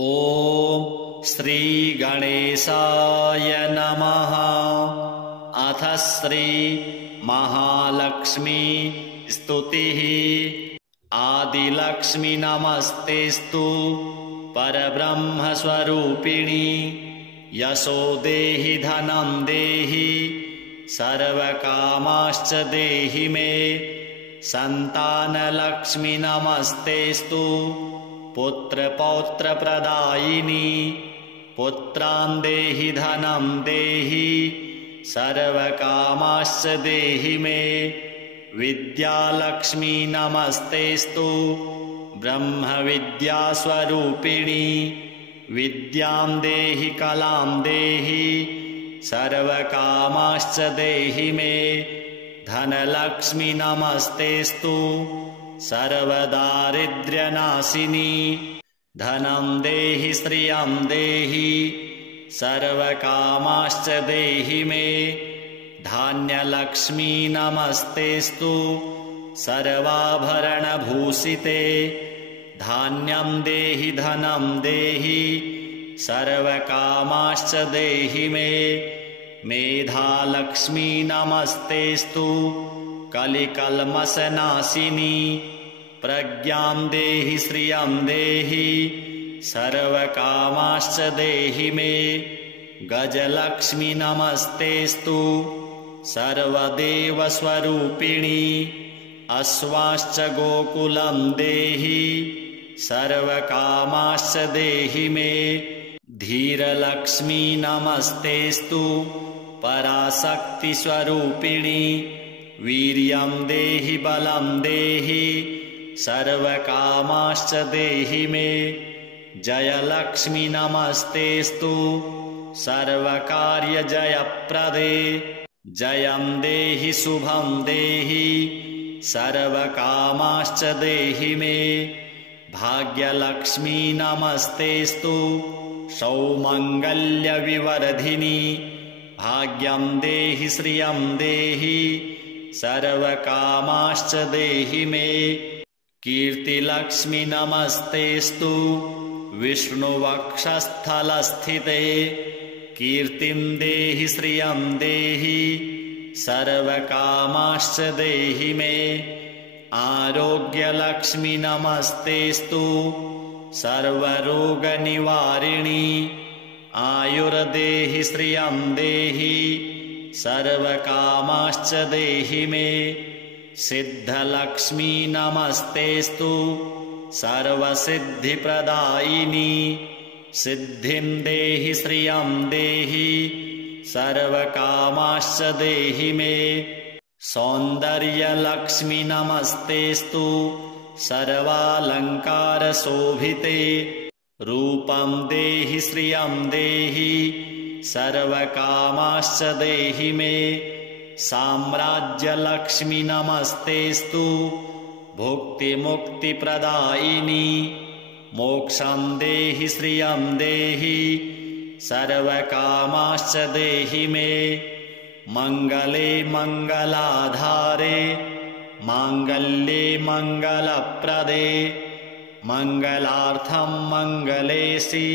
ॐ श्री गणेशाय नमः। अथ श्री महालक्ष्मी स्तुतिः। आदिलक्ष्मी नमस्तेस्तु परब्रह्म स्वरूपिणी। यशो देहि धनं देहि सर्वकामाश्च देहि मे। संतानलक्ष्मी नमस्तेस्तु पुत्रपौत्र प्रदायिनी। पुत्रान् देहि धनं देहि सर्वकामाश्च देहि मे। विद्यालक्ष्मी नमस्तेस्तु ब्रह्मविद्यास्वरूपिणी। विद्यां देहि कलां देहि सर्वकामाश्च देहि मे। धनलक्ष्मी नमस्तेस्तु सर्वदारिद्र्यनाशिनी। धनं देहि श्रियं देहि सर्वकामाश्च देहि मे। धान्यलक्ष्मी नमस्तेस्तु सर्वाभरणभूषिते। धान्यं देहि धनं देहि सर्वकामाश्च देहि मे। मेधालक्ष्मी नमस्तेस्तु कलिकल्मषनाशिनी। प्रज्ञां देहि श्रियं देहि सर्वकामाश्च देहि मे। गजलक्ष्मी नमस्तेस्तु सर्वदेवस्वरूपिणी। अश्वाश्च गोकुलं देहि सर्वकामाश्च देहि मे। धीरलक्ष्मी नमस्तेस्तु पराशक्तिस्वरूपिणी। वीर्यं देहि बलं देहि सर्वकामाश्च देहि मे। जयलक्ष्मी नमस्तेस्तु सर्वकार्यजयप्रदे। जयं देहि शुभं देहि सर्वकामाश्च देहि मे। भाग्यलक्ष्मी नमस्तेस्तु सौमङ्गल्यविवर्धिनी। भाग्यं देहि श्रियं देहि सर्वकामाश्च देहि मे। कीर्तिलक्ष्मी नमस्तेस्तु विष्णुवक्षस्थलस्थिते। कीर्तिं देहि श्रियं देहि सर्वकामाश्च देहि मे। आरोग्यलक्ष्मी नमस्तेस्तु सर्वरोगनिवारिणी। आयुर्देहि श्रियं देहि सर्वकामाश्च देहि मे। सिद्धलक्ष्मी नमस्तेस्तु सर्वसिद्धिप्रदायिनी। सिद्धिं देहि श्रियं देहि सर्वकामाश्च देहि मे। सौन्दर्यलक्ष्मी नमस्तेस्तु सर्वालङ्कारशोभिते। रूपं देहि श्रियं देहि सर्वकामाश्च देहि मे। साम्राज्यलक्ष्मी नमस्तेस्तु भुक्तिमुक्तिप्रदायिनी। मोक्षं देहि श्रियं देहि सर्वकामाश्च देहि मे। मङ्गले मङ्गलाधारे माङ्गल्ये मङ्गलप्रदे। मङ्गलार्थं मङ्गलेशि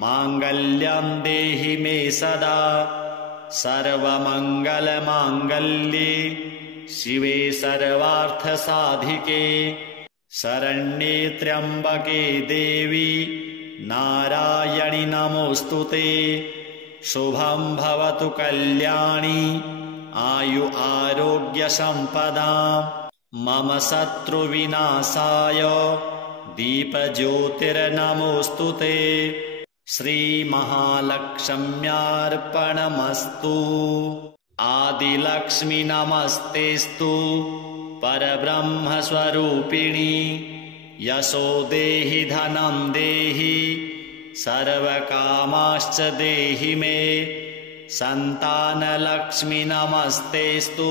माङ्गल्यं देहि मे सदा। सर्वमङ्गलमाङ्गल्ये शिवे सर्वार्थसाधिके। शरण्ये त्र्यम्बके देवी नारायणि नमोऽस्तुते। शुभं भवतु कल्याणी आयु आरोग्यसम्पदाम्। मम शत्रुविनाशाय दीपज्योतिर्नमोऽस्तुते। श्रीमहालक्ष्म्यार्पणमस्तु। आदिलक्ष्मी नमस्तेस्तु परब्रह्मस्वरूपिणी। यशो देहि धनं देहि सर्वकामाश्च देहि मे। संतानलक्ष्मी नमस्तेस्तु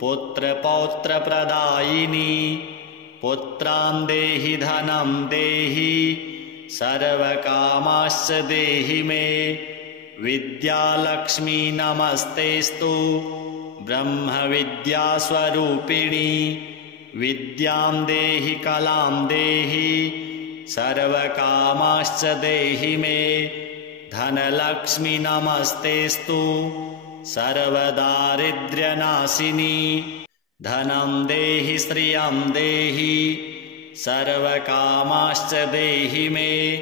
पुत्रपौत्रप्रदायिनी। पुत्रान् देहि धनं देहि सर्वकामाश्च देहि मे। विद्यालक्ष्मी नमस्तेस्तु ब्रह्मविद्यास्वरूपिणी। विद्यां देहि कलां देहि सर्वकामाश्च देहि मे। धनलक्ष्मी नमस्तेस्तु सर्वदारिद्र्यनाशिनी। धनं देहि श्रियं देहि सर्वकामाश्च देहि मे।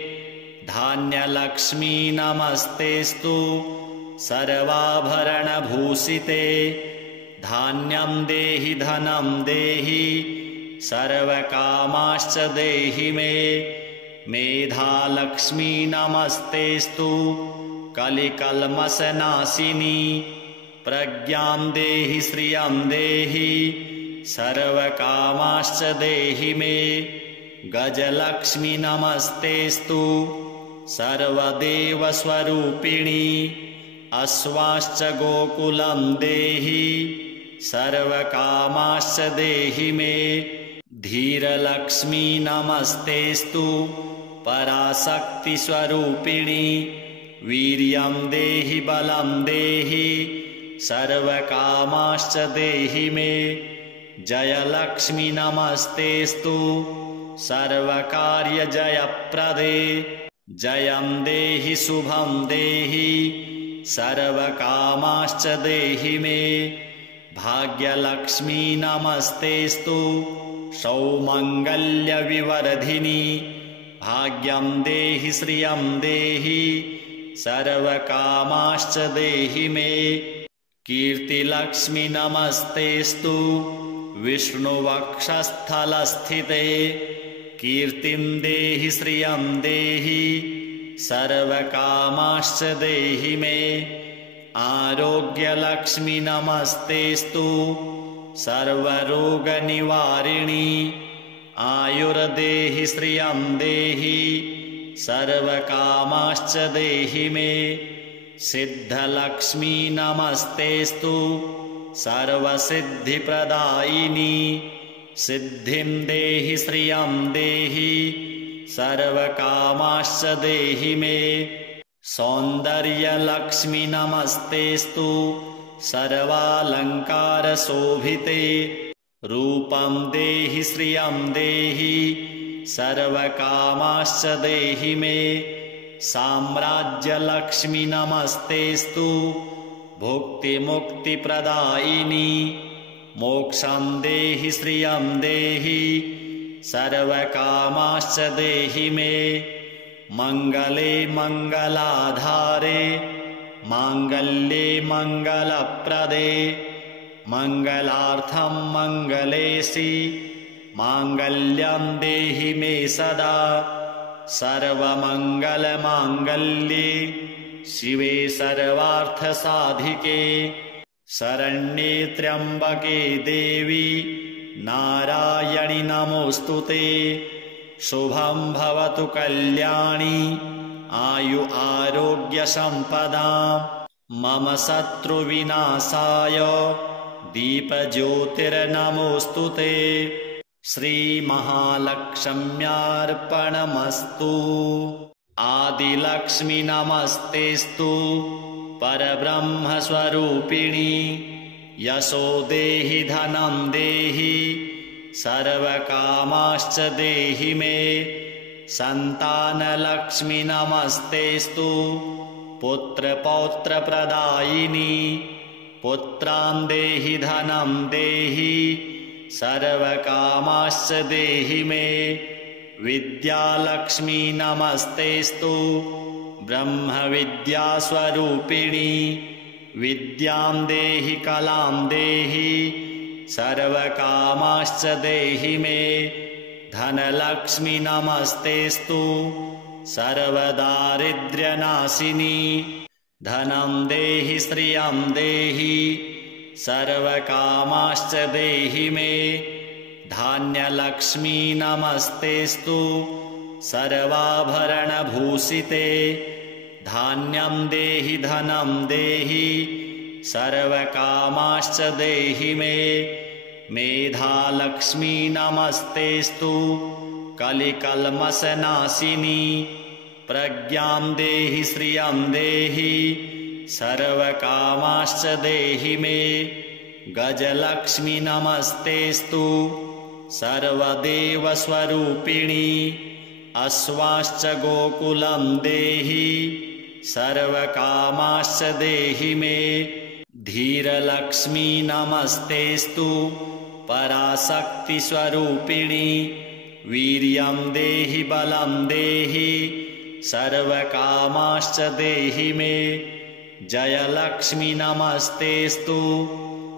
धान्यलक्ष्मी नमस्तेस्तु सर्वाभरणभूषिते। धान्यं देहि धनं देहि सर्वकामाश्च देहि मे। मेधालक्ष्मी नमस्तेस्तु कलिकल्मषनाशिनी। प्रज्ञां देहि श्रियं देहि सर्वकामाश्च देहि मे। गजलक्ष्मी नमस्तेस्तु सर्वदेवस्वरूपिणी। अश्वाश्च गोकुलं देहि सर्वकामाश्च देहि मे। धीरलक्ष्मी नमस्तेस्तु पराशक्तिस्वरूपिणी। वीर्यं देहि बलं देहि सर्वकामाश्च देहि मे। जयलक्ष्मी नमस्तेस्तु सर्वकार्यजयप्रदे। जयं देहि शुभं देहि सर्वकामाश्च देहि मे। भाग्यलक्ष्मी नमस्तेस्तु सौमङ्गल्यविवर्धिनी। भाग्यं देहि श्रियं देहि सर्वकामाश्च देहि मे। कीर्तिलक्ष्मी नमस्तेस्तु विष्णुवक्षस्थलस्थिते। कीर्तिं देहि श्रियं देहि सर्वकामाश्च देहि मे। आरोग्यलक्ष्मी नमस्तेस्तु सर्वरोगनिवारिणी। आयुर्देहि श्रियं देहि सर्वकामाश्च देहि मे। सिद्धलक्ष्मी नमस्तेस्तु सर्वसिद्धिप्रदायिनी। सिद्धिं देहि श्रियं देहि सर्वकामाश्च देहि मे। सौन्दर्यलक्ष्मी नमस्तेस्तु सर्वालङ्कारशोभिते। रूपं देहि श्रियं देहि सर्वकामाश्च देहि मे। साम्राज्यलक्ष्मी नमस्तेस्तु भुक्तिमुक्तिप्रदायिनी। मोक्षं देहि श्रियं देहि सर्वकामाश्च देहि मे। मङ्गले मङ्गलाधारे माङ्गल्ये मङ्गलप्रदे। मङ्गलार्थं मङ्गलेशि माङ्गल्यं देहि मे सदा। सर्वमङ्गलमाङ्गल्ये शिवे सर्वार्थसाधिके। शरण्ये त्र्यम्बके देवी नारायणि नमोऽस्तुते। शुभं भवतु कल्याणी आयु आरोग्यसम्पदाम्। मम शत्रुविनाशाय दीपज्योतिर्नमोऽस्तुते। श्रीमहालक्ष्म्यार्पणमस्तु। आदिलक्ष्मी नमस्तेस्तु परब्रह्मस्वरूपिणी। यशो देहि धनं देहि सर्वकामाश्च देहि मे। सन्तानलक्ष्मी नमस्तेस्तु पुत्रपौत्रप्रदायिनी। पुत्रां देहि धनं देहि सर्वकामाश्च देहि मे। विद्यालक्ष्मी नमस्तेस्तु ब्रह्मविद्यास्वरूपिणी। विद्यां देहि कलां देहि सर्वकामाश्च देहि मे। धनलक्ष्मी नमस्तेस्तु सर्वदारिद्र्यनाशिनी। धनं देहि श्रियं देहि सर्वकामाश्च देहि मे। धान्यलक्ष्मी नमस्तेस्तु सर्वाभरणभूषिते। धान्यं देहि धनं देहि सर्वकामाश्च देहि मे। मेधालक्ष्मी नमस्तेस्तु कलिकल्मषनाशिनी। प्रज्ञां देहि श्रियं देहि सर्वकामाश्च देहि मे। गजलक्ष्मी नमस्तेस्तु सर्वदेवस्वरूपिणी। अश्वाश्च गोकुलं देहि सर्वकामाश्च देहि मे। धीरलक्ष्मी नमस्तेस्तु पराशक्तिस्वरूपिणी वीर्यं देहि बलं देहि सर्वकामाश्च देहि मे। जयलक्ष्मी नमस्तेस्तु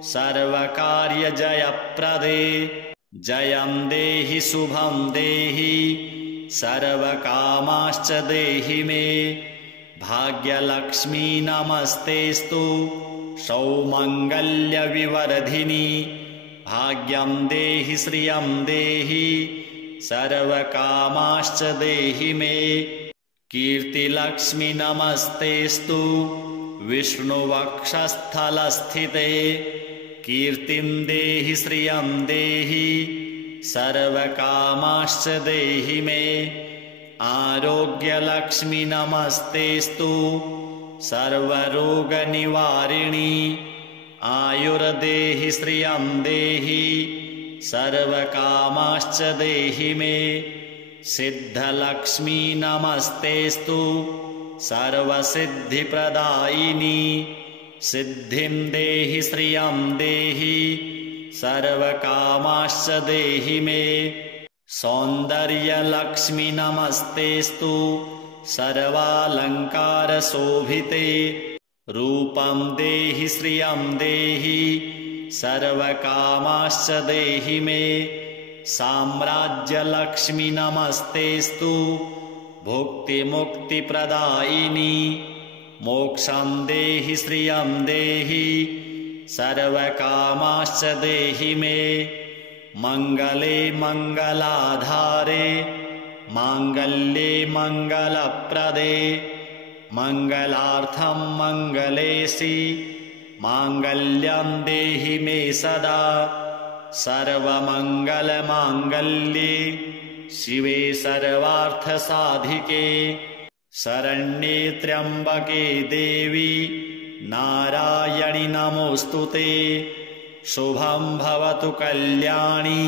सर्वकार्यजयप्रदे जयं देहि शुभं देहि सर्वकामाश्च देहि मे। भाग्यलक्ष्मी नमस्तेस्तु सौमङ्गल्यविवर्धिनी भाग्यं देहि श्रियं देहि सर्वकामाश्च देहि मे। कीर्तिलक्ष्मी नमस्तेस्तु विष्णुवक्षस्थलस्थिते कीर्तिं देहि श्रियं देहि सर्वकामाश्च देहि मे। आरोग्यलक्ष्मी नमस्तेस्तु सर्वरोगनिवारिणी आयुर्देहि श्रियं देहि सर्वकामाश्च देहि मे। सिद्धलक्ष्मी नमस्तेस्तु सर्वसिद्धिप्रदायिनी सिद्धिं देहि श्रियं देहि सर्वकामाश्च देहि मे। सौन्दर्यलक्ष्मी नमस्तेस्तु सर्वालङ्कारशोभिते रूपं देहि श्रियं देहि सर्वकामाश्च देहि मे। साम्राज्यलक्ष्मी नमस्तेस्तु भुक्तिमुक्तिप्रदायिनी मोक्षं देहि श्रियं देहि सर्वकामाश्च देहि मे। मङ्गले मङ्गलाधारे माङ्गल्ये मङ्गलप्रदे मङ्गलार्थं मङ्गलेशि माङ्गल्यं देहि मे सदा। सर्वमङ्गलमाङ्गल्ये शिवे सर्वार्थसाधिके शरण्ये त्र्यम्बके देवी नारायणि नमोऽस्तुते। शुभं भवतु कल्याणी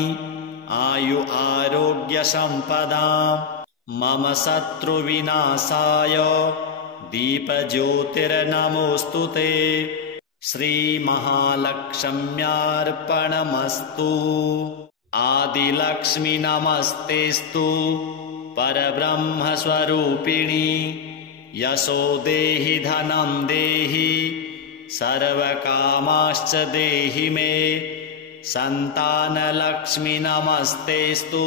आयु आरोग्य सम्पदां मम शत्रुविनाशाय दीपज्योतिर्नमोऽस्तुते। श्रीमहालक्ष्म्यार्पणमस्तु। आदिलक्ष्मी नमस्तेस्तु परब्रह्मस्वरूपिणी यशो देहि धनं देहि सर्वकामाश्च देहि मे। सन्तानलक्ष्मी नमस्तेस्तु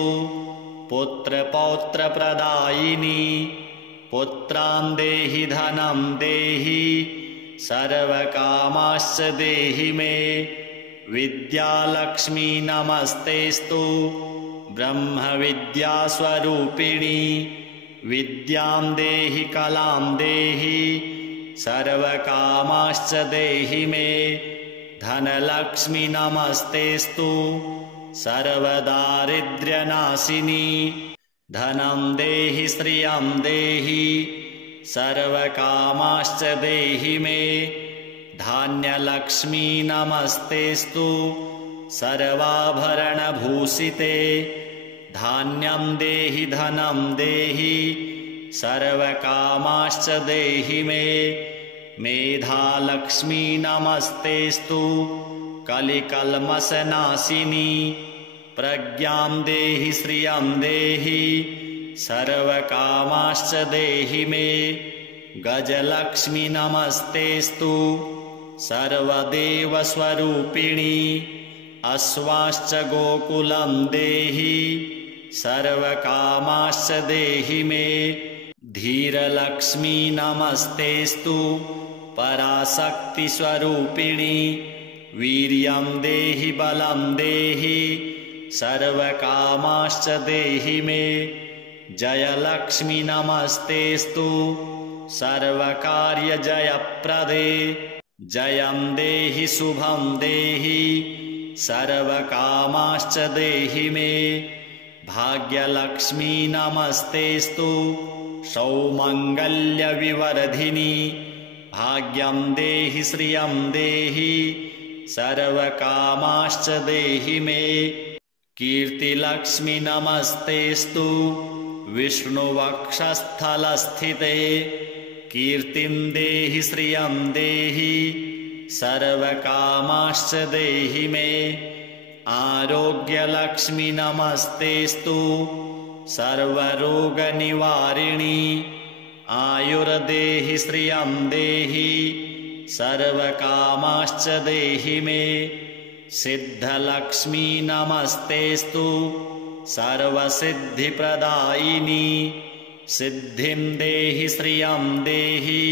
पुत्रपौत्रप्रदायिनी पुत्रां देहि धनं देहि सर्वकामाश्च देहि मे। विद्यालक्ष्मी नमस्तेस्तु ब्रह्मविद्यास्वरूपिणी विद्यां देहि कलां देहि सर्वकामाश्च देहि मे। धनलक्ष्मी नमस्तेस्तु सर्वदारिद्र्यनाशिनी धनं देहि श्रियं देहि सर्वकामाश्च देहि मे। धान्यलक्ष्मी नमस्तेस्तु सर्वाभरणभूषिते धान्यं देहि धनं देहि सर्वकामाश्च देहि मे। मेधालक्ष्मी नमस्तेस्तु कलिकल्मषनाशिनी प्रज्ञां देहि श्रियं देहि सर्वकामाश्च देहि मे। गजलक्ष्मी नमस्तेस्तु सर्वदेवस्वरूपिणी अश्वाश्च गोकुलं देहि सर्वकामाश्च देहि मे। धीरलक्ष्मी नमस्तेस्तु पराशक्तिस्वरूपिणी वीर्यं देहि बलं देहि सर्वकामाश्च देहि मे। जयलक्ष्मी नमस्तेस्तु सर्वकार्यजयप्रदे जयं देहि शुभं देहि सर्वकामाश्च देहि मे। भाग्यलक्ष्मी नमस्तेस्तु सौमङ्गल्यविवर्धिनी भाग्यं देहि श्रियं देहि सर्वकामाश्च देहि मे। कीर्तिलक्ष्मी नमस्तेस्तु विष्णुवक्षस्थलस्थिते कीर्तिं देहि श्रियं देहि सर्वकामाश्च देहि मे आरोग्यलक्ष्मी नमस्तेस्तु सर्वरोगनिवारिणी आयुर्देहि श्रियं देहि सर्वकामाश्च देहि मे सिद्धलक्ष्मी नमस्तेस्तु सर्वसिद्धिप्रदायिनी सिद्धिं देहि श्रियं देहि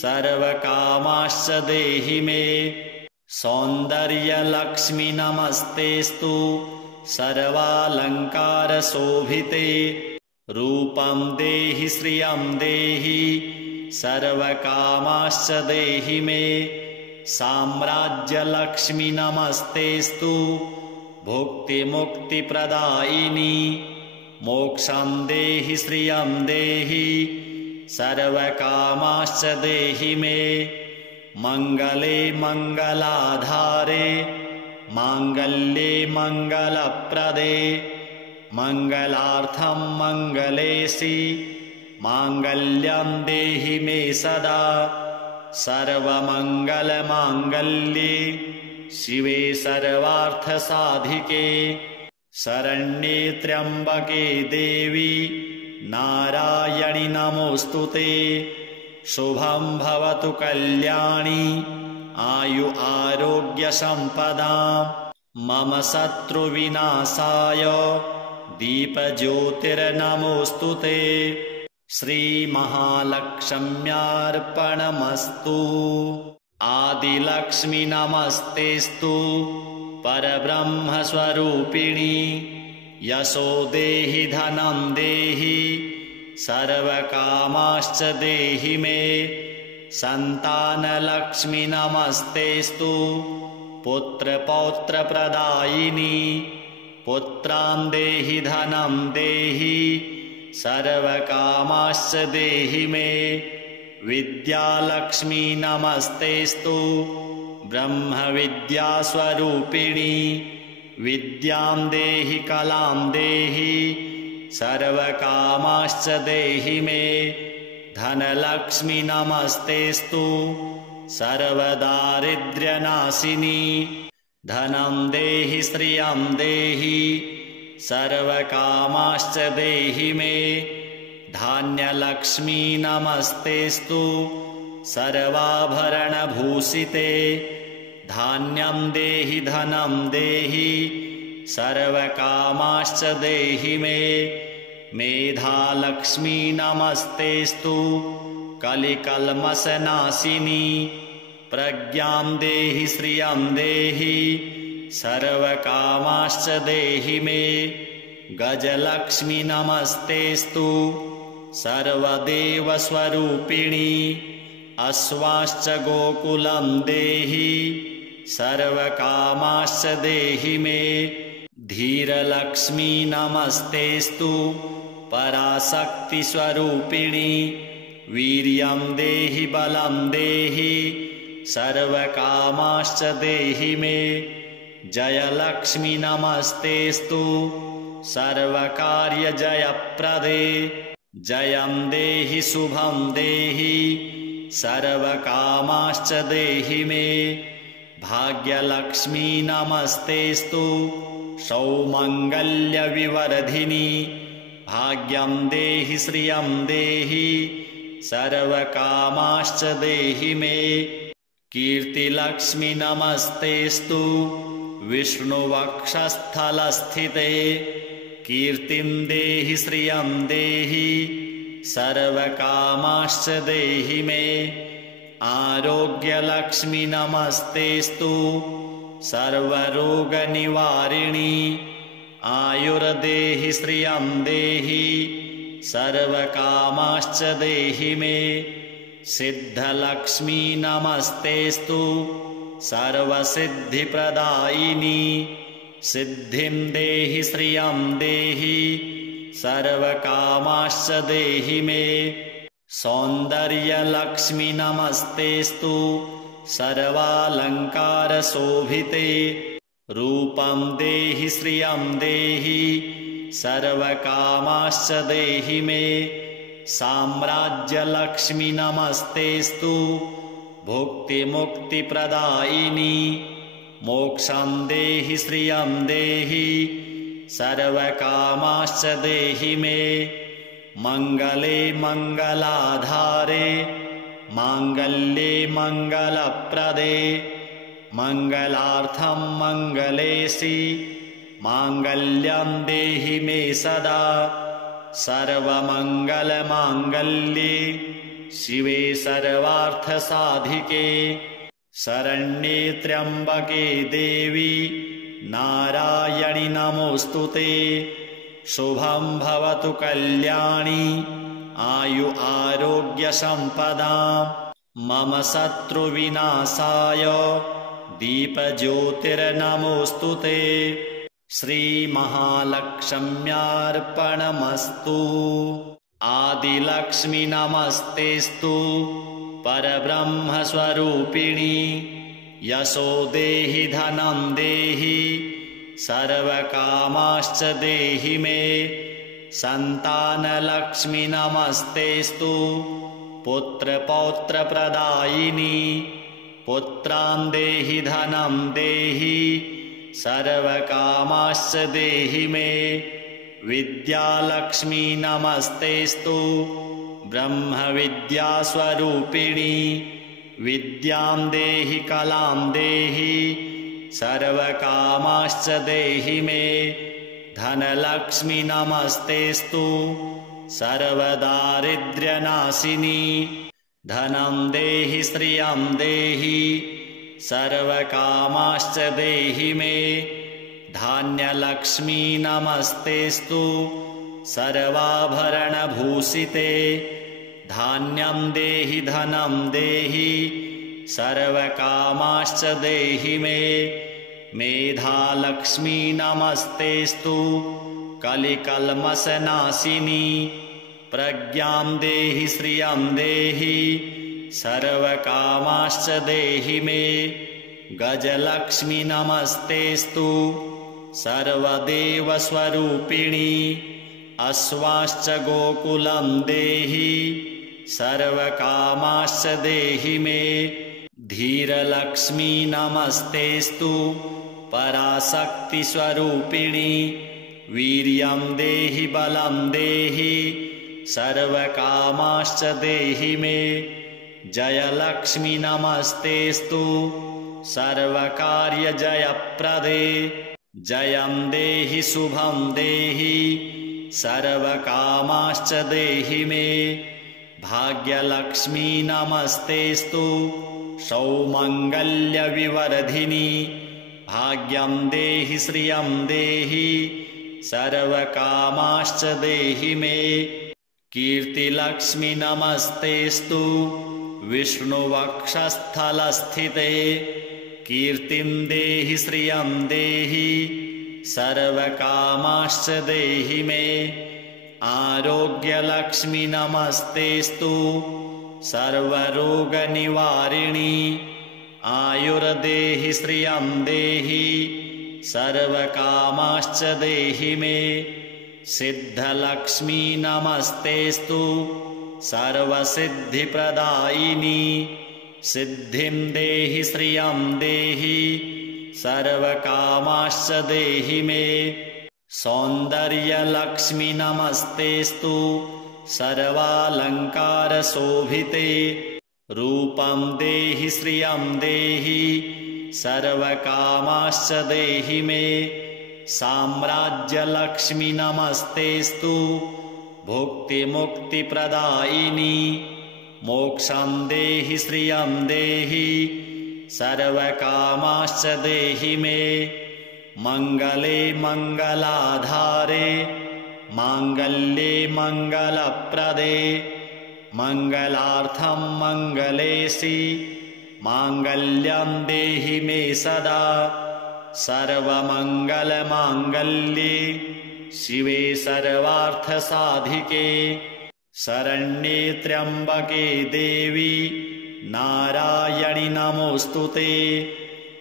सर्वकामाश्च देहि मे सौन्दर्यलक्ष्मी नमस्तेस्तु सर्वालङ्कारशोभिते रूपं देहि श्रियं देहि सर्वकामाश्च देहि मे साम्राज्यलक्ष्मी नमस्तेस्तु भुक्तिमुक्तिप्रदायिनी मोक्षं देहि श्रियं देहि सर्वकामाश्च देहि मे मङ्गले मङ्गलाधारे माङ्गल्ये मङ्गलप्रदे मङ्गलार्थं मङ्गलेशि माङ्गल्यं देहि मे सदा सर्वमङ्गलमाङ्गल्ये शिवे सर्वार्थसाधिके शरण्ये त्र्यम्बके देवी नारायणि नमोऽस्तुते शुभं भवतु कल्याणी आयु आरोग्यसम्पदां मम शत्रुविनाशाय दीपज्योतिर्नमोऽस्तुते श्रीमहालक्ष्म्यार्पणमस्तु आदिलक्ष्मी नमस्तेस्तु परब्रह्मस्वरूपिणी यशो देहि धनं देहि सर्वकामाश्च देहि मे सन्तानलक्ष्मी नमस्तेस्तु पुत्रपौत्रप्रदायिनी पुत्रां देहि धनं देहि सर्वकामाश्च देहि मे विद्यालक्ष्मी नमस्तेस्तु ब्रह्मविद्यास्वरूपिणी विद्यां देहि कलां देहि सर्वकामाश्च देहि मे धनलक्ष्मी नमस्तेस्तु सर्वदारिद्र्यनाशिनी धनं देहि श्रियं देहि सर्वकामाश्च देहि मे धान्यलक्ष्मी नमस्तेस्तु सर्वाभरणभूषिते धान्यं देहि धनं देहि सर्वकामाश्च देहि मे मेधालक्ष्मी नमस्तेस्तु कलिकल्मषनाशिनी प्रज्ञां देहि श्रियं देहि सर्वकामाश्च देहि मे गजलक्ष्मी नमस्तेस्तु सर्वदेवस्वरूपिणी अश्वाश्च गोकुलं देहि सर्वकामाश्च देहि मे धीरलक्ष्मी नमस्तेस्तु पराशक्तिस्वरूपिणी वीर्यं देहि बलं देहि सर्वकामाश्च देहि मे जयलक्ष्मी नमस्तेस्तु सर्वकार्यजयप्रदे जयं देहि शुभं देहि सर्वकामाश्च देहि मे भाग्यलक्ष्मी नमस्तेस्तु सौमङ्गल्यविवर्धिनी भाग्यं देहि श्रियं देहि सर्वकामाश्च देहि मे कीर्तिलक्ष्मी नमस्तेस्तु विष्णुवक्षस्थलस्थिते कीर्तिं देहि श्रियं देहि सर्वकामाश्च देहि मे आरोग्यलक्ष्मी नमस्तेस्तु सर्वरोगनिवारिणी आयुर्देहि श्रियं देहि सर्वकामाश्च देहि मे सिद्धलक्ष्मी नमस्तेस्तु सर्वसिद्धिप्रदायिनी सिद्धिं देहि श्रियं देहि सर्वकामाश्च देहि मे सौन्दर्यलक्ष्मी नमस्तेस्तु सर्वालङ्कारशोभिते रूपं देहि श्रियं देहि सर्वकामाश्च देहि मे। साम्राज्यलक्ष्मी नमस्तेस्तु भुक्तिमुक्तिप्रदायिनी। मोक्षं देहि श्रियं देहि सर्वकामाश्च देहि मे। मङ्गले मङ्गलाधारे माङ्गल्ये मङ्गलप्रदे मङ्गलार्थं मङ्गलेशि माङ्गल्यं देहि मे सदा। सर्वमङ्गलमाङ्गल्ये शिवे सर्वार्थसाधिके शरण्ये त्र्यम्बके देवी नारायणि नमोऽस्तुते। शुभं भवतु कल्याणी आयु आरोग्य सम्पदाम्। मम शत्रुविनाशाय दीपज्योतिर्नमोऽस्तुते। श्रीमहालक्ष्म्यार्पणमस्तु। आदिलक्ष्मी नमस्तेस्तु परब्रह्मस्वरूपिणी। यशो देहि धनं देहि सर्वकामाश्च देहि मे। सन्तानलक्ष्मी नमस्तेस्तु पुत्रपौत्रप्रदायिनी। पुत्रां देहि धनं देहि सर्वकामाश्च देहि मे। विद्यालक्ष्मी नमस्तेस्तु ब्रह्मविद्यास्वरूपिणी। विद्यां देहि कलां देहि सर्वकामाश्च देहि मे। धनलक्ष्मी नमस्तेस्तु सर्वदारिद्र्यनाशिनी। धनं देहि श्रियं देहि सर्वकामाश्च देहि मे। धान्यलक्ष्मी नमस्तेस्तु सर्वाभरणभूषिते। धान्यं देहि धनं देहि सर्वकामाश्च देहि मे। मेधालक्ष्मी नमस्तेस्तु कलिकल्मषनाशिनी। प्रज्ञां देहि श्रियं देहि सर्वकामाश्च देहि मे। गजलक्ष्मी नमस्तेस्तु सर्वदेवस्वरूपिणी। अश्वाश्च गोकुलं देहि सर्वकामाश्च देहि मे। धीरलक्ष्मी नमस्तेस्तु पराशक्तिस्वरूपिणी। वीर्यं देहि बलं देहि सर्वकामाश्च देहि मे। जयलक्ष्मी नमस्तेस्तु सर्वकार्यजयप्रदे। जयं देहि शुभं देहि सर्वकामाश्च देहि मे। भाग्यलक्ष्मी नमस्तेस्तु सौमङ्गल्यविवर्धिनी। भाग्यं देहि श्रियं देहि सर्वकामाश्च देहि मे। कीर्तिलक्ष्मी नमस्तेस्तु विष्णुवक्षस्थलस्थिते। कीर्तिं देहि श्रियं देहि सर्वकामाश्च देहि मे। आरोग्यलक्ष्मी नमस्तेस्तु सर्वरोगनिवारिणी। आयुर्देहि श्रियं देहि सर्वकामाश्च देहि मे। सिद्धलक्ष्मी नमस्तेस्तु सर्वसिद्धिप्रदायिनी। सिद्धिं देहि श्रियं देहि सर्वकामाश्च देहि मे। सौन्दर्यलक्ष्मी नमस्तेस्तु सर्वालङ्कारशोभिते। रूपं देहि श्रियं देहि सर्वकामाश्च देहि मे। साम्राज्यलक्ष्मी नमस्तेस्तु भुक्तिमुक्तिप्रदायिनी। मोक्षं देहि श्रियं देहि सर्वकामाश्च देहि मे। मङ्गले मङ्गलाधारे माङ्गल्ये मङ्गलप्रदे मङ्गलार्थं मङ्गलेशि माङ्गल्यं देहि मे सदा। सर्वमङ्गलमाङ्गल्ये शिवे सर्वार्थसाधिके शरण्ये त्र्यम्बके देवी नारायणि नमोऽस्तुते।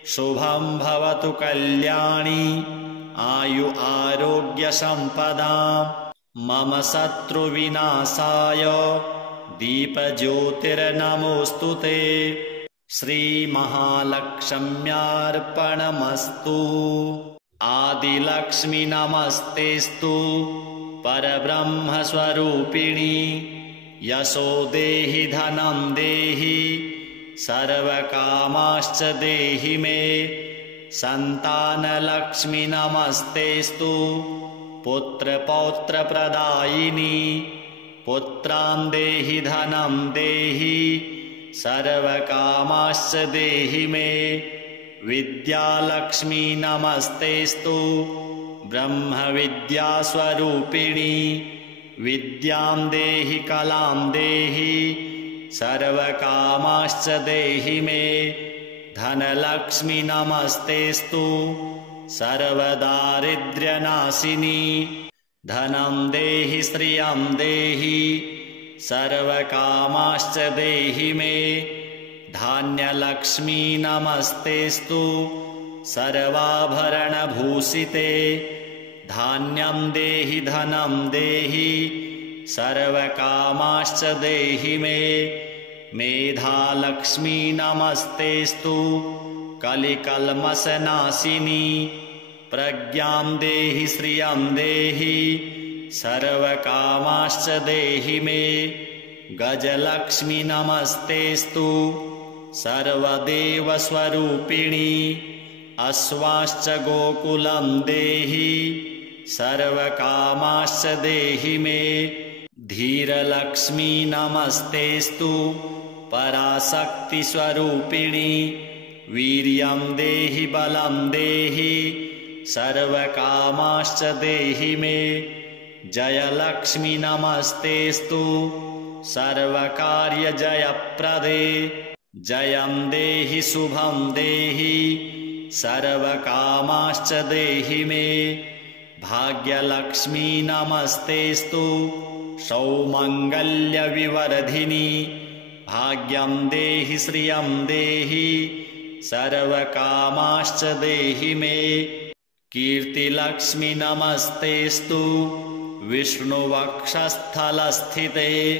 शुभं भवतु कल्याणी आयु आरोग्य सम्पदाम् मम शत्रुविनाशाय दीपज्योतिर्नमोऽस्तु ते। श्रीमहालक्ष्म्यार्पणमस्तु। आदिलक्ष्मी नमस्तेस्तु परब्रह्मस्वरूपिणी। यशो देहि धनं देहि सर्वकामाश्च देहि मे। सन्तानलक्ष्मी नमस्तेस्तु पुत्रपौत्रप्रदायिनी। पुत्रान् देहि धनं देहि सर्वकामाश्च देहि मे। विद्यालक्ष्मी नमस्तेस्तु ब्रह्मविद्यास्वरूपिणी। विद्यां देहि कलां देहि सर्वकामाश्च देहि मे। धनलक्ष्मी नमस्तेस्तु सर्वदारिद्र्यनाशिनी। धनं देहि श्रियं देहि सर्वकामाश्च देहि मे। धान्यलक्ष्मी नमस्तेस्तु सर्वाभरणभूषिते। धान्यं देहि धनं देहि सर्वकामाश्च देहि मे। मेधालक्ष्मी नमस्तेस्तु कलिकल्मषनाशिनी। प्रज्ञां देहि श्रियं देहि सर्वकामाश्च देहि मे। गजलक्ष्मी नमस्तेस्तु सर्वदेवस्वरूपिणी। अश्वाश्च गोकुलं देहि सर्वकामाश्च देहि मे। धीरलक्ष्मी नमस्तेस्तु पराशक्तिस्वरूपिणी। वीर्यं देहि बलं देहि सर्वकामाश्च देहि मे। जयलक्ष्मी नमस्तेस्तु सर्वकार्यजयप्रदे। जयं देहि शुभं देहि सर्वकामाश्च देहि मे। भाग्यलक्ष्मी नमस्तेस्तु सौमङ्गल्यविवर्धिनी। भाग्यं देहि श्रियं देहि सर्वकामाश्च देहि मे। कीर्तिलक्ष्मी नमस्तेस्तु विष्णुवक्षस्थलस्थिते।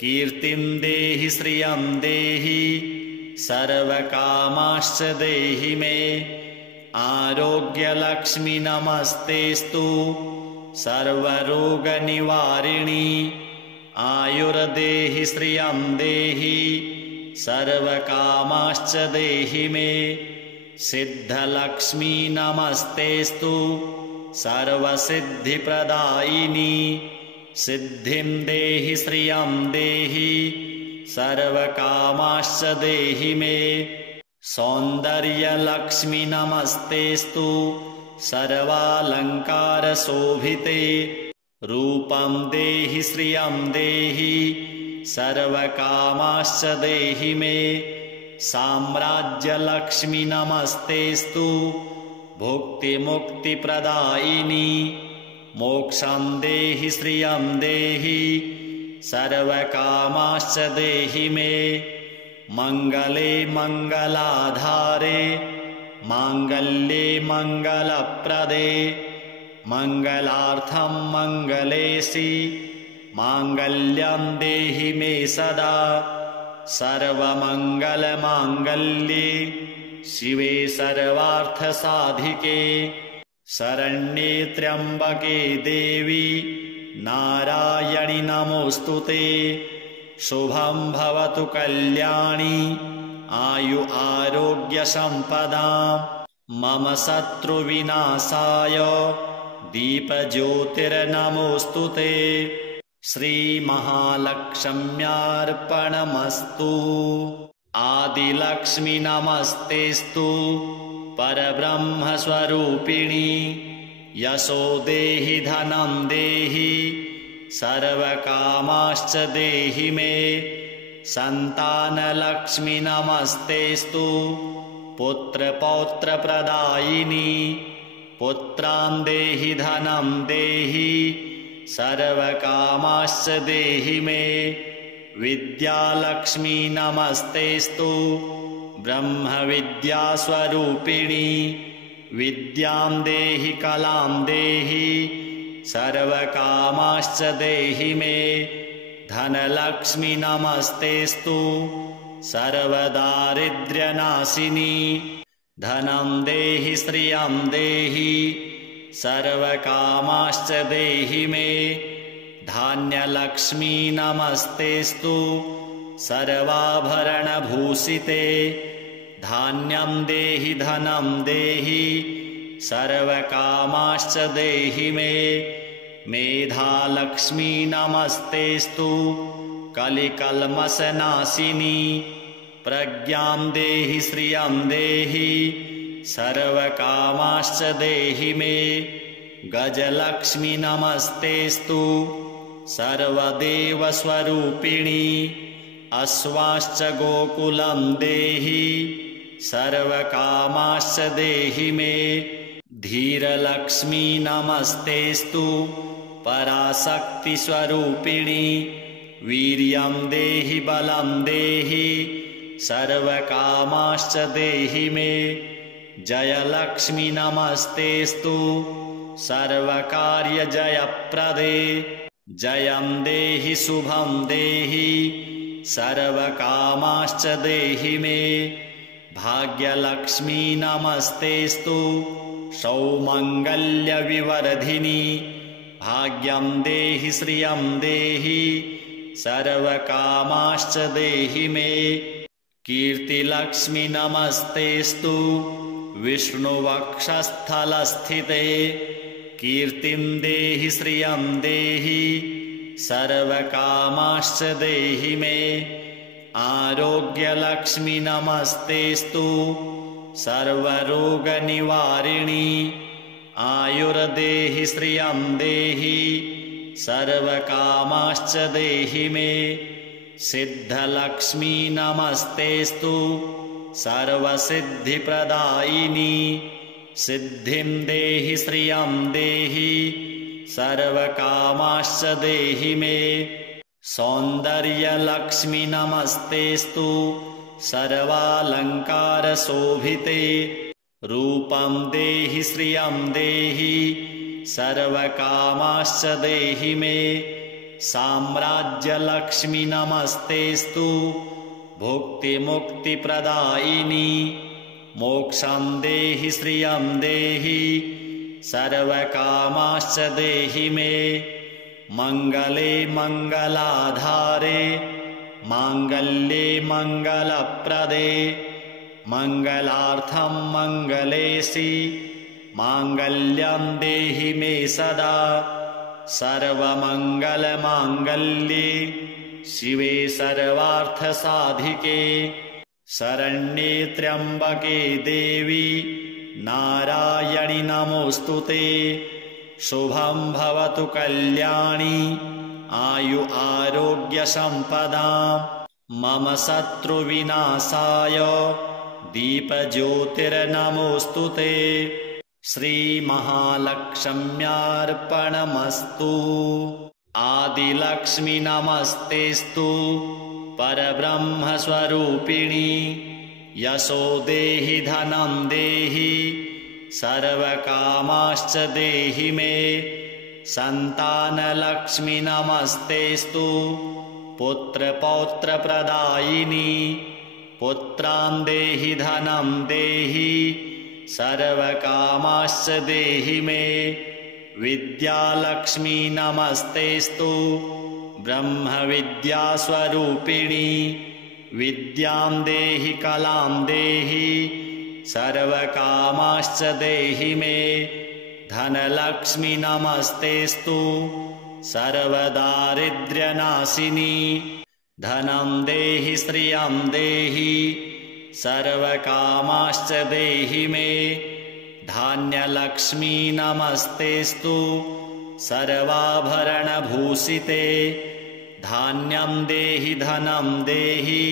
कीर्तिं देहि श्रियं देहि सर्वकामाश्च देहि मे। आरोग्यलक्ष्मी नमस्तेस्तु सर्वरोगनिवारिणी। आयुर्देहि श्रियं देहि सर्वकामाश्च देहि मे। सिद्धलक्ष्मी नमस्तेस्तु सर्वसिद्धिप्रदायिनी। सिद्धिं देहि श्रियं देहि सर्वकामाश्च देहि मे। सौन्दर्यलक्ष्मी नमस्तेस्तु सर्वालङ्कारशोभिते। रूपं देहि श्रियं देहि सर्वकामाश्च देहि मे। साम्राज्यलक्ष्मी नमस्तेस्तु भुक्तिमुक्तिप्रदायिनी। मोक्षं देहि श्रियं देहि सर्वकामाश्च देहि मे। मङ्गले मङ्गलाधारे माङ्गल्ये मङ्गलप्रदे। मङ्गलार्थं मङ्गलेशि माङ्गल्यं देहि मे सदा। सर्वमङ्गलमाङ्गल्ये शिवे सर्वार्थसाधिके। शरण्ये त्र्यम्बके देवी नारायणि नमोऽस्तु ते। शुभं भवतु कल्याणी आयु आरोग्य सम्पदाम्। मम शत्रुविनाशाय दीपज्योतिर्नमोऽस्तु ते। श्रीमहालक्ष्म्यार्पणमस्तु। आदिलक्ष्मी नमस्तेस्तु परब्रह्मस्वरूपिणी। यशो देहि धनं देहि सर्वकामाश्च देहि मे। सन्तानलक्ष्मी नमस्तेस्तु पुत्रपौत्रप्रदायिनी। पुत्रान् देहि धनं देहि सर्वकामाश्च देहि मे। विद्यालक्ष्मी नमस्तेस्तु ब्रह्मविद्यास्वरूपिणी। विद्यां देहि कलां देहि सर्वकामाश्च देहि मे धनलक्ष्मी नमस्तेस्तु सर्वदारिद्र्यनाशिनी धनं देहि श्रियं देहि सर्वकामाश्च देहि मे धान्यलक्ष्मी नमस्तेस्तु सर्वाभरणभूषिते धान्यं देहि धनं देहि सर्वकामाश्च देहि मे मेधालक्ष्मी नमस्तेस्तु कलिकल्मषनाशिनी प्रज्ञां देहि श्रियं देहि सर्वकामाश्च देहि मे गजलक्ष्मी नमस्तेस्तु सर्वदेवस्वरूपिणी अश्वाश्च गोकुलं देहि सर्वकामाश्च देहि मे धीरलक्ष्मी नमस्तेस्तु पराशक्तिस्वरूपिणी वीर्यं देहि बलं देहि सर्वकामाश्च देहि मे जयलक्ष्मी नमस्तेस्तु सर्वकार्यजयप्रदे जयं देहि शुभं देहि सर्वकामाश्च देहि मे भाग्यलक्ष्मी नमस्तेस्तु सौमङ्गल्यविवर्धिनी भाग्यं देहि श्रियं देहि सर्वकामाश्च देहि मे कीर्तिलक्ष्मी नमस्तेस्तु विष्णुवक्षस्थलस्थिते कीर्तिं देहि श्रियं देहि सर्वकामाश्च देहि मे आरोग्यलक्ष्मी नमस्तेस्तु सर्वरोगनिवारिणी आयुर्देहि श्रियं देहि सर्वकामाश्च देहि मे सिद्धलक्ष्मी नमस्तेस्तु सर्वसिद्धिप्रदायिनी सिद्धिं देहि श्रियं देहि सर्वकामाश्च देहि मे सौन्दर्यलक्ष्मी नमस्तेस्तु सर्वालङ्कारशोभिते रूपं देहि श्रियं देहि सर्वकामाश्च देहि मे साम्राज्यलक्ष्मी नमस्तेस्तु भुक्तिमुक्तिप्रदायिनी मोक्षं देहि श्रियं देहि सर्वकामाश्च देहि मे मङ्गले मङ्गलाधारे माङ्गल्ये मङ्गलप्रदे मङ्गलार्थं मङ्गलेशि माङ्गल्यं देहि मे सदा सर्वमङ्गलमाङ्गल्ये शिवे सर्वार्थसाधिके शरण्ये त्र्यम्बके देवी नारायणि नमोऽस्तुते शुभं भवतु कल्याणी आयु आरोग्यसम्पदां मम शत्रुविनाशाय दीपज्योतिर्नमोऽस्तुते श्रीमहालक्ष्म्यार्पणमस्तु आदिलक्ष्मी नमस्तेस्तु परब्रह्मस्वरूपिणी यशो देहि धनं देहि सर्वकामाश्च देहि मे सन्तानलक्ष्मी नमस्तेस्तु पुत्रपौत्रप्रदायिनी पुत्रां देहि धनं देहि सर्वकामाश्च देहि मे विद्यालक्ष्मी नमस्तेस्तु ब्रह्मविद्यास्वरूपिणी विद्यां देहि कलां देहि सर्वकामाश्च देहि मे धनलक्ष्मी नमस्तेस्तु सर्वदारिद्र्यनाशिनी धनं देहि श्रियं देहि सर्वकामाश्च देहि मे धान्यलक्ष्मी नमस्तेस्तु सर्वाभरणभूषिते धान्यं देहि धनं देहि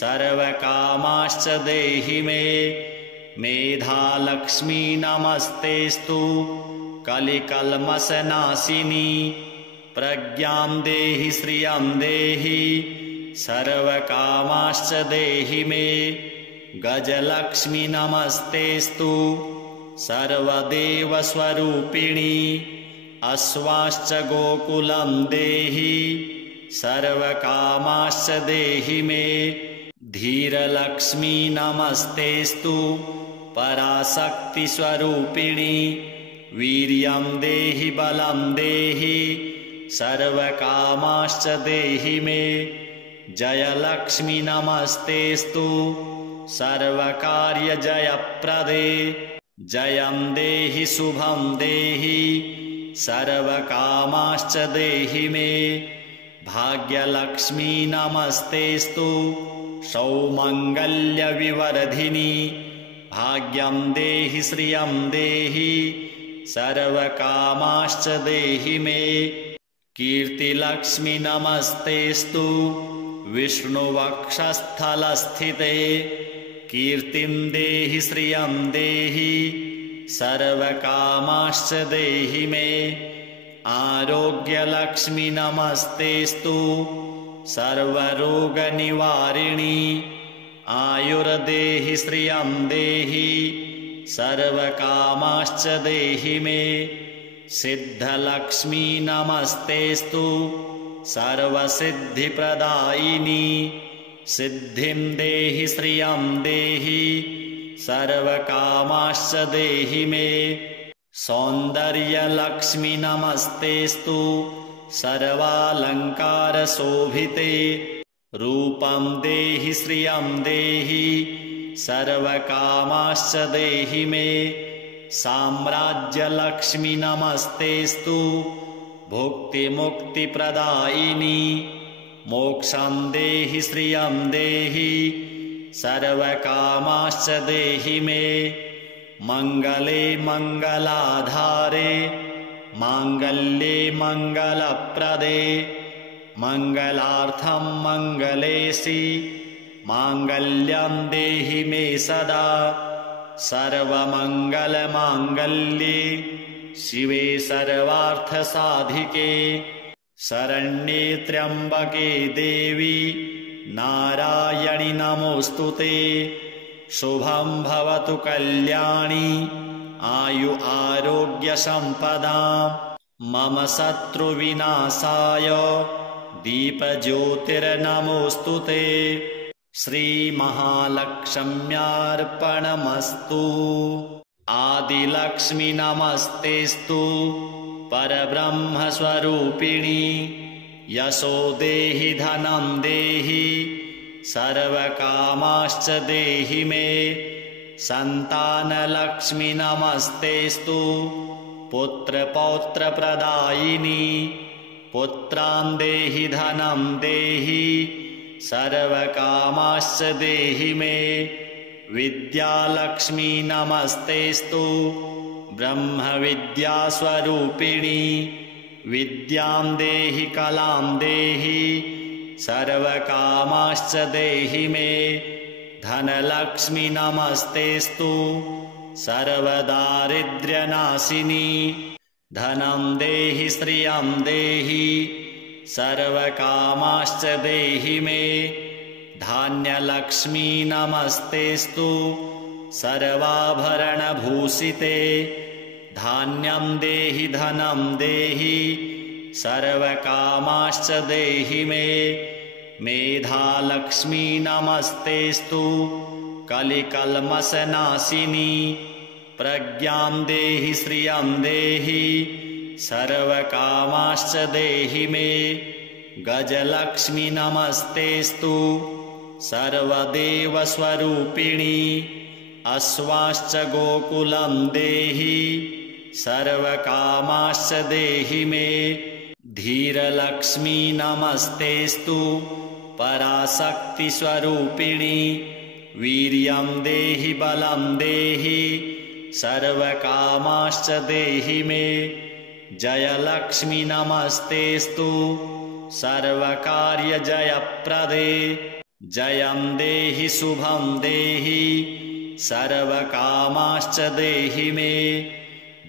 सर्वकामाश्च देहि मे मेधालक्ष्मी नमस्तेस्तु कलिकल्मषनाशिनी प्रज्ञां देहि श्रियं देहि सर्वकामाश्च देहि मे गजलक्ष्मी नमस्तेस्तु सर्वदेवस्वरूपिणी अश्वाश्च गोकुलं देहि सर्वकामाश्च देहि मे धीरलक्ष्मी नमस्तेस्तु पराशक्तिस्वरूपिणी वीर्यं देहि बलं देहि सर्वकामाश्च देहि मे जयलक्ष्मी नमस्तेस्तु सर्वकार्यजयप्रदे जयं देहि शुभं देहि सर्वकामाश्च देहि मे भाग्यलक्ष्मी नमस्तेस्तु सौमङ्गल्यविवर्धिनी भाग्यं देहि श्रियं देहि सर्वकामाश्च देहि मे कीर्तिलक्ष्मी नमस्तेस्तु विष्णुवक्षस्थलस्थिते कीर्तिं देहि श्रियं देहि सर्वकामाश्च देहि मे आरोग्यलक्ष्मी नमस्तेस्तु सर्वरोगनिवारिणी आयुर्देहि श्रियं देहि सर्वकामाश्च देहि मे सिद्धलक्ष्मी नमस्तेस्तु सर्वसिद्धिप्रदायिनी सिद्धिं देहि श्रियं देहि सर्वकामाश्च देहि मे सौन्दर्यलक्ष्मी नमस्तेस्तु सर्वालङ्कारशोभिते रूपं देहि श्रियं देहि सर्वकामाश्च देहि मे साम्राज्यलक्ष्मी नमस्तेस्तु भुक्तिमुक्तिप्रदायिनी मोक्षं देहि श्रियं देहि सर्वकामाश्च देहि मे मङ्गले मङ्गलाधारे माङ्गल्ये मङ्गलप्रदे मङ्गलार्थं मङ्गलेशि माङ्गल्यं देहि मे सदा सर्वमङ्गलमाङ्गल्ये शिवे सर्वार्थसाधिके शरण्ये त्र्यम्बके देवी नारायणि नमोऽस्तुते शुभं भवतु कल्याणी आयु आरोग्यसम्पदां मम शत्रुविनाशाय दीपज्योतिर्नमोऽस्तुते श्रीमहालक्ष्म्यार्पणमस्तु आदिलक्ष्मी नमस्तेस्तु परब्रह्मस्वरूपिणी यशो देहि धनं देहि सर्वकामाश्च देहि मे सन्तानलक्ष्मी नमस्तेस्तु पुत्रपौत्रप्रदायिनी पुत्रान् देहि धनं देहि सर्वकामाश्च देहि मे विद्यालक्ष्मी नमस्तेस्तु ब्रह्मविद्यास्वरूपिणी विद्यां देहि कलां देहि सर्वकामाश्च देहि मे धनलक्ष्मी नमस्तेस्तु सर्वदारिद्र्यनाशिनी धनं देहि श्रियं देहि सर्वकामाश्च देहि मे धान्यलक्ष्मी नमस्तेस्तु सर्वाभरणभूषिते धान्यं देहि धनं देहि सर्वकामाश्च देहि मे मेधालक्ष्मी नमस्तेस्तु कलिकल्मषनाशिनी प्रज्ञां देहि श्रियं देहि सर्वकामाश्च देहि मे गजलक्ष्मी नमस्तेस्तु सर्वदेवस्वरूपिणी अश्वाश्च गोकुलं देहि सर्वकामाश्च देहि मे धीरलक्ष्मी नमस्तेस्तु पराशक्तिस्वरूपिणी वीर्यं देहि बलं देहि सर्वकामाश्च देहि मे जयलक्ष्मी नमस्तेस्तु सर्वकार्यजयप्रदे जयं देहि शुभं देहि सर्वकामाश्च देहि मे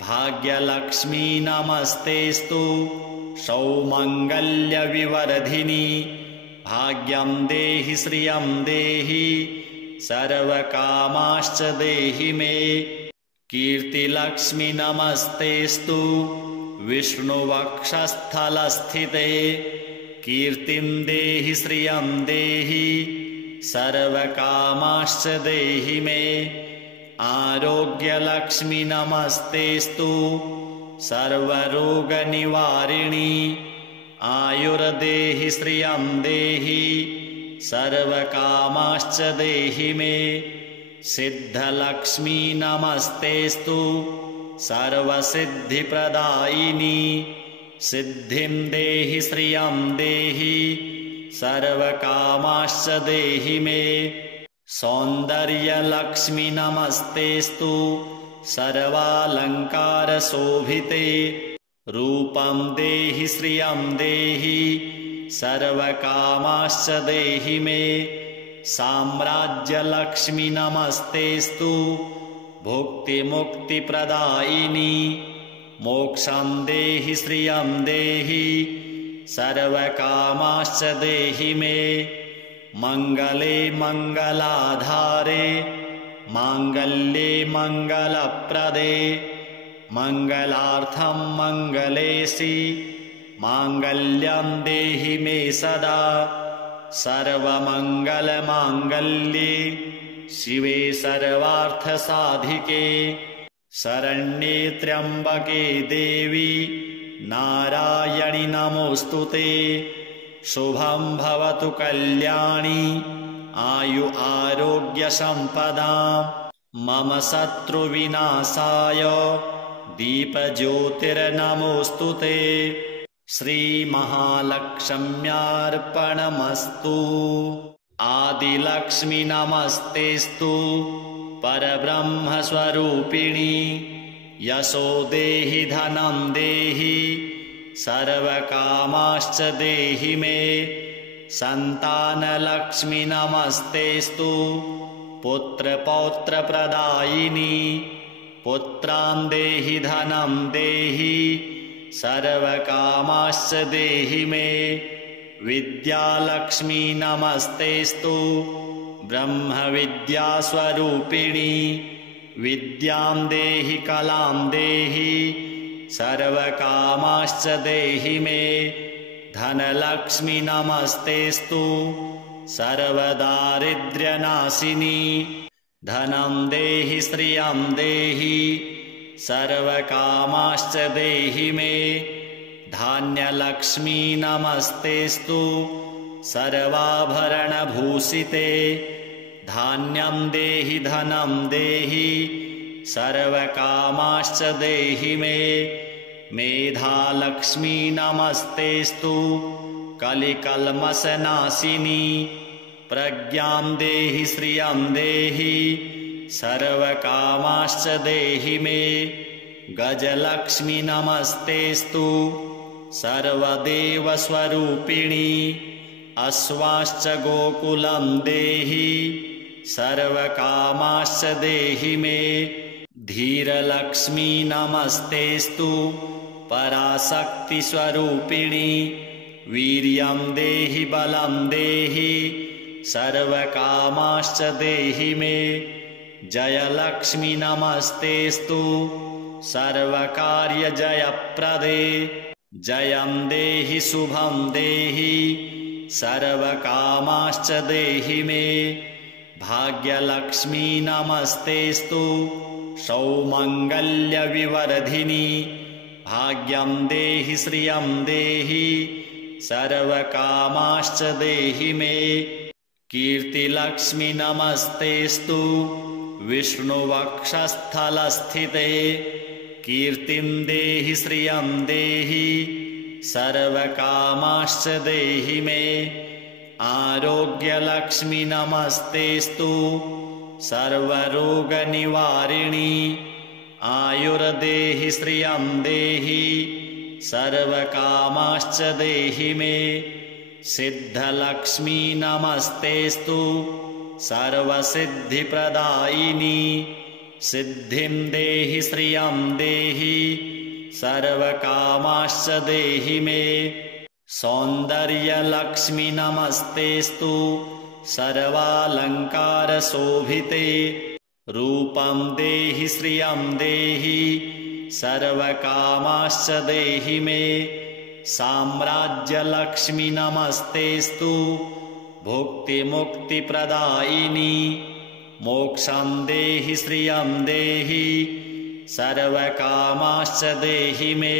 भाग्यलक्ष्मी नमस्तेस्तु सौमङ्गल्यविवर्धिनी भाग्यं देहि श्रियं देहि सर्वकामाश्च देहि मे कीर्तिलक्ष्मी नमस्तेस्तु विष्णुवक्षस्थलस्थिते कीर्तिं देहि श्रियं देहि सर्वकामाश्च देहि मे आरोग्यलक्ष्मी नमस्तेस्तु सर्वरोगनिवारिणी आयुर्देहि श्रियं देहि सर्वकामाश्च देहि मे सिद्धलक्ष्मी नमस्तेस्तु सर्वसिद्धिप्रदायिनी सिद्धिं देहि श्रियं देहि सर्वकामाश्च देहि मे सौन्दर्यलक्ष्मी नमस्तेस्तु सर्वालङ्कारशोभिते रूपं देहि श्रियं देहि सर्वकामाश्च देहि मे साम्राज्यलक्ष्मी नमस्तेस्तु भुक्तिमुक्तिप्रदायिनी मोक्षं देहि श्रियं देहि सर्वकामाश्च देहि मे मङ्गले मङ्गलाधारे माङ्गल्ये मङ्गलप्रदे मङ्गलार्थं मङ्गलेशि माङ्गल्यं देहि मे सदा सर्वमङ्गलमाङ्गल्ये शिवे सर्वार्थसाधिके शरण्ये त्र्यम्बके देवी नारायणि नमोऽस्तुते शुभं भवतु कल्याणी आयु आरोग्यसम्पदां मम शत्रुविनाशाय दीपज्योतिर्नमोऽस्तुते श्रीमहालक्ष्म्यार्पणमस्तु आदिलक्ष्मी नमस्तेस्तु परब्रह्मस्वरूपिणी यशो देहि धनं देहि सर्वकामाश्च देहि मे सन्तानलक्ष्मी नमस्तेस्तु पुत्रपौत्रप्रदायिनी पुत्रान् देहि धनं देहि सर्वकामाश्च देहि मे विद्यालक्ष्मी नमस्तेस्तु ब्रह्मविद्यास्वरूपिणी विद्यां देहि कलां देहि सर्वकामाश्च देहि मे धनलक्ष्मी नमस्तेस्तु सर्वदारिद्र्यनाशिनी धनं देहि श्रियं देहि सर्वकामाश्च देहि मे धान्यलक्ष्मी नमस्तेस्तु सर्वाभरणभूषिते धान्यं देहि धनं देहि सर्वकामाश्च देहि मे मेधालक्ष्मी नमस्तेस्तु कलिकल्मषनाशिनी प्रज्ञां देहि श्रियं देहि सर्वकामाश्च देहि मे गजलक्ष्मी नमस्तेस्तु सर्वदेवस्वरूपिणी अश्वाश्च गोकुलं देहि सर्वकामाश्च देहि मे धीरलक्ष्मी नमस्तेस्तु पराशक्तिस्वरूपिणी वीर्यं देहि बलं देहि सर्वकामाश्च देहि मे जयलक्ष्मी नमस्तेस्तु सर्वकार्यजयप्रदे जयं देहि शुभं देहि सर्वकामाश्च देहि मे भाग्यलक्ष्मी नमस्तेस्तु सौमङ्गल्यविवर्धिनी भाग्यं देहि श्रियं देहि सर्वकामाश्च देहि मे कीर्तिलक्ष्मी नमस्तेस्तु विष्णुवक्षस्थलस्थिते कीर्तिं देहि श्रियं देहि सर्वकामाश्च देहि मे आरोग्यलक्ष्मी नमस्तेस्तु सर्वरोगनिवारिणी आयुर्देहि श्रियं देहि सर्वकामाश्च देहि मे सिद्धलक्ष्मी नमस्तेस्तु सर्वसिद्धिप्रदायिनी सिद्धिं देहि श्रियं देहि सर्वकामाश्च देहि मे सौन्दर्यलक्ष्मी नमस्तेस्तु सर्वालङ्कारशोभिते रूपं देहि श्रियं देहि सर्वकामाश्च देहि मे साम्राज्यलक्ष्मी नमस्तेस्तु भुक्तिमुक्तिप्रदायिनी मोक्षं देहि श्रियं देहि सर्वकामाश्च देहि मे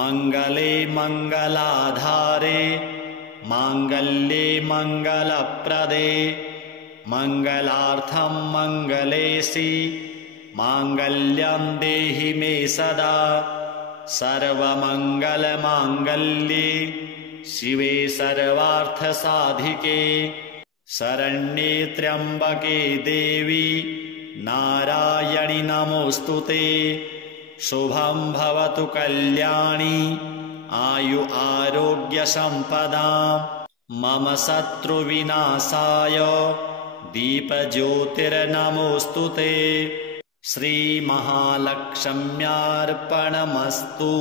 मङ्गले मङ्गलाधारे माङ्गल्ये मङ्गलप्रदे मङ्गलार्थं मङ्गलेशि माङ्गल्यं देहि मे सदा सर्वमङ्गलमाङ्गल्ये शिवे सर्वार्थसाधिके शरण्ये त्र्यम्बके देवी नारायणि नमोऽस्तुते शुभं भवतु कल्याणी आयु आरोग्यसम्पदां मम शत्रुविनाशाय दीपज्योतिर्नमोऽस्तुते श्रीमहालक्ष्म्यार्पणमस्तु।